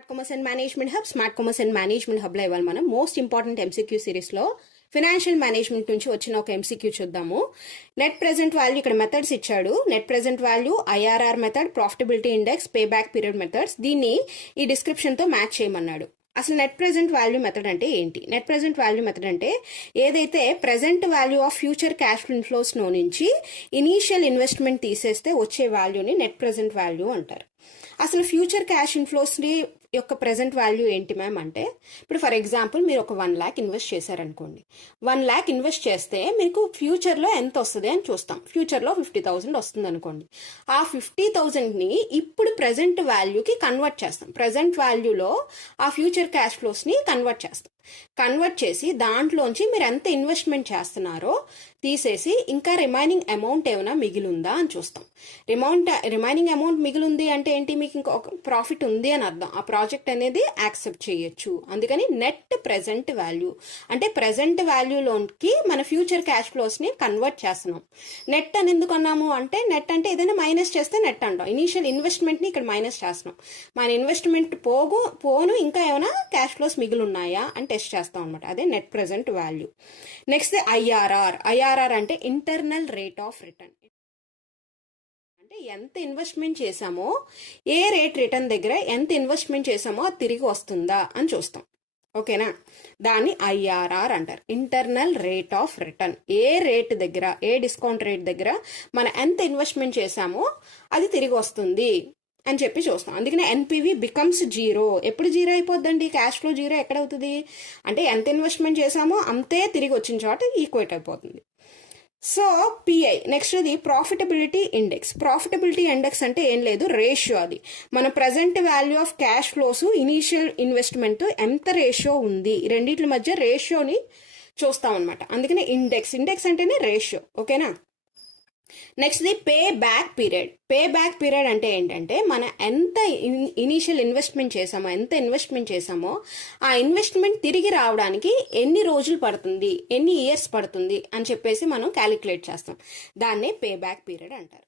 Smart commerce and management hub smart commerce and management హబ్లో ఇవాళ మనం మోస్ట్ ఇంపార్టెంట్ ఎంసీక్యూ సిరీస్లో ఫైనాన్షియల్ మేనేజ్మెంట్ నుంచి వచ్చిన ఒక ఎంసీక్యూ చూద్దాము. నెట్ ప్రెజెంట్ వాల్యూ ఇక్కడ మెథడ్స్ ఇచ్చాడు. Net present value, IRR method, profitability index, payback period methods. దీన్ని ఈ డిస్క్రిప్షన్తో మ్యాచ్ చేయమన్నాడు. అసలు నెట్ ప్రెజెంట్ వాల్యూ మెథడ్ అంటే ఏంటి? నెట్ ప్రెజెంట్ వాల్యూ మెథడ్ అంటే ఏదైతే present value of future cash inflows నుంచి ఇనీషియల్ ఇన్వెస్ట్మెంట్ తీసేస్తే వచ్చే వాల్యూని నెట్ ప్రెజెంట్ వాల్యూ అంటారు. అసలు ఫ్యూచర్ క్యాష్ ఇన్ఫ్లోస్ని యొక్క ప్రెజెంట్ వాల్యూ ఏంటి మ్యామ్ అంటే, ఇప్పుడు ఫర్ ఎగ్జాంపుల్ మీరు ఒక 1 lakh ఇన్వెస్ట్ చేశారనుకోండి. 1 lakh ఇన్వెస్ట్ చేస్తే మీకు ఫ్యూచర్లో ఎంత వస్తుంది అని చూస్తాం. ఫ్యూచర్లో 50,000 వస్తుంది అనుకోండి. ఆ 50,000ని ఇప్పుడు ప్రెజెంట్ వాల్యూకి కన్వర్ట్ చేస్తాం. ప్రెజెంట్ వాల్యూలో ఆ ఫ్యూచర్ క్యాష్ ఫ్లోస్ని కన్వర్ట్ చేస్తాం. కన్వర్ట్ చేసి దాంట్లోంచి మీరు ఎంత ఇన్వెస్ట్మెంట్ చేస్తున్నారో తీసేసి ఇంకా రిమైనింగ్ అమౌంట్ ఏమైనా మిగిలిందా అని చూస్తాం. రిమైనింగ్ అమౌంట్ మిగిలింది అంటే ఏంటి? మీకు ఇంకా ప్రాఫిట్ ఉంది అని అర్థం. ఆ ప్రాజెక్ట్ అనేది యాక్సెప్ట్ చేయొచ్చు. అందుకని నెట్ ప్రెజెంట్ వాల్యూ అంటే ప్రెజెంట్ వాల్యూలోకి మన ఫ్యూచర్ క్యాష్ ఫ్లోస్ని కన్వర్ట్ చేస్తున్నాం. నెట్ అని ఎందుకు అన్నాము అంటే, నెట్ అంటే ఏదైనా మైనస్ చేస్తే నెట్ అంటాం. ఇనీషియల్ ఇన్వెస్ట్మెంట్ని ఇక్కడ మైనస్ చేస్తున్నాం. మన ఇన్వెస్ట్మెంట్ పోను ఇంకా ఏమైనా క్యాష్ ఫ్లోస్ మిగిలి ఉన్నాయా అని టెస్ట్ చేస్తాం అనమాట. అదే net present value. Next IRR అంటే ఇంటర్నల్ రేట్ ఆఫ్ రిటర్న్. అంటే ఎంత ఇన్వెస్ట్మెంట్ చేసామో, ఏ రేట్ రిటర్న్ దగ్గర ఎంత ఇన్వెస్ట్మెంట్ చేసామో అది తిరిగి వస్తుందా అని చూస్తాం. ఓకేనా? దాన్ని ఐఆర్ఆర్ అంటారు, internal rate of return. A rate దగ్గర, ఏ డిస్కౌంట్ రేట్ దగ్గర మనం ఎంత ఇన్వెస్ట్మెంట్ చేసామో అది తిరిగి వస్తుంది అని చెప్పి చూస్తాం. అందుకనే ఎన్పివి బికమ్స్ జీరో. ఎప్పుడు జీరో అయిపోద్దండి? క్యాష్ ఫ్లో జీరో ఎక్కడ అవుతుంది అంటే, ఎంత ఇన్వెస్ట్మెంట్ చేసామో అంతే తిరిగి వచ్చిన చోట ఈక్వేట్ అయిపోతుంది. So pi. నెక్స్ట్ అది ప్రాఫిటబిలిటీ ఇండెక్స్. ప్రాఫిటబిలిటీ ఇండెక్స్ అంటే ఏం లేదు, రేషియో. అది మన present value of cash flows, initial investment ఎంత రేషియో ఉంది, రెండింటి మధ్య రేషియోని చూస్తాం అనమాట. అందుకనే ఇండెక్స్ అంటేనే రేషియో. ఓకేనా? Next the pay back period. Pay back period అంటే ఏంటంటే, మన ఎంత ఇనీషియల్ ఇన్వెస్ట్మెంట్ చేసామో, ఎంత ఇన్వెస్ట్మెంట్ చేసామో ఆ ఇన్వెస్ట్మెంట్ తిరిగి రావడానికి ఎన్ని రోజులు పడుతుంది, ఎన్ని ఇయర్స్ పడుతుంది అని చెప్పేసి మనం క్యాలిక్యులేట్ చేస్తాం. దాన్నే పే బ్యాక్ పీరియడ్ అంటారు.